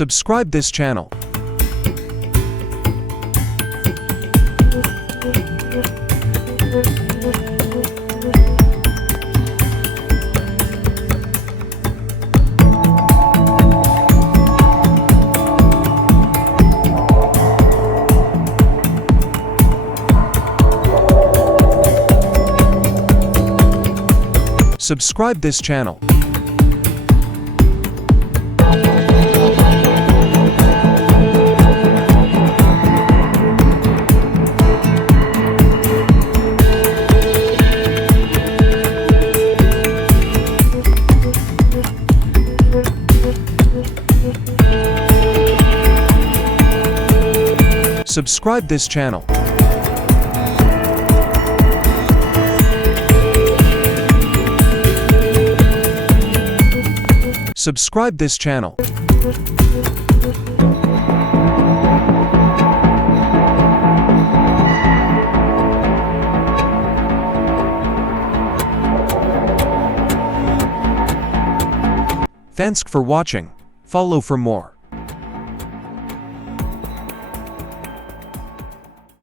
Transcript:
Subscribe this channel. Subscribe this channel. Subscribe this channel. Subscribe this channel. Thanks for watching. Follow for more.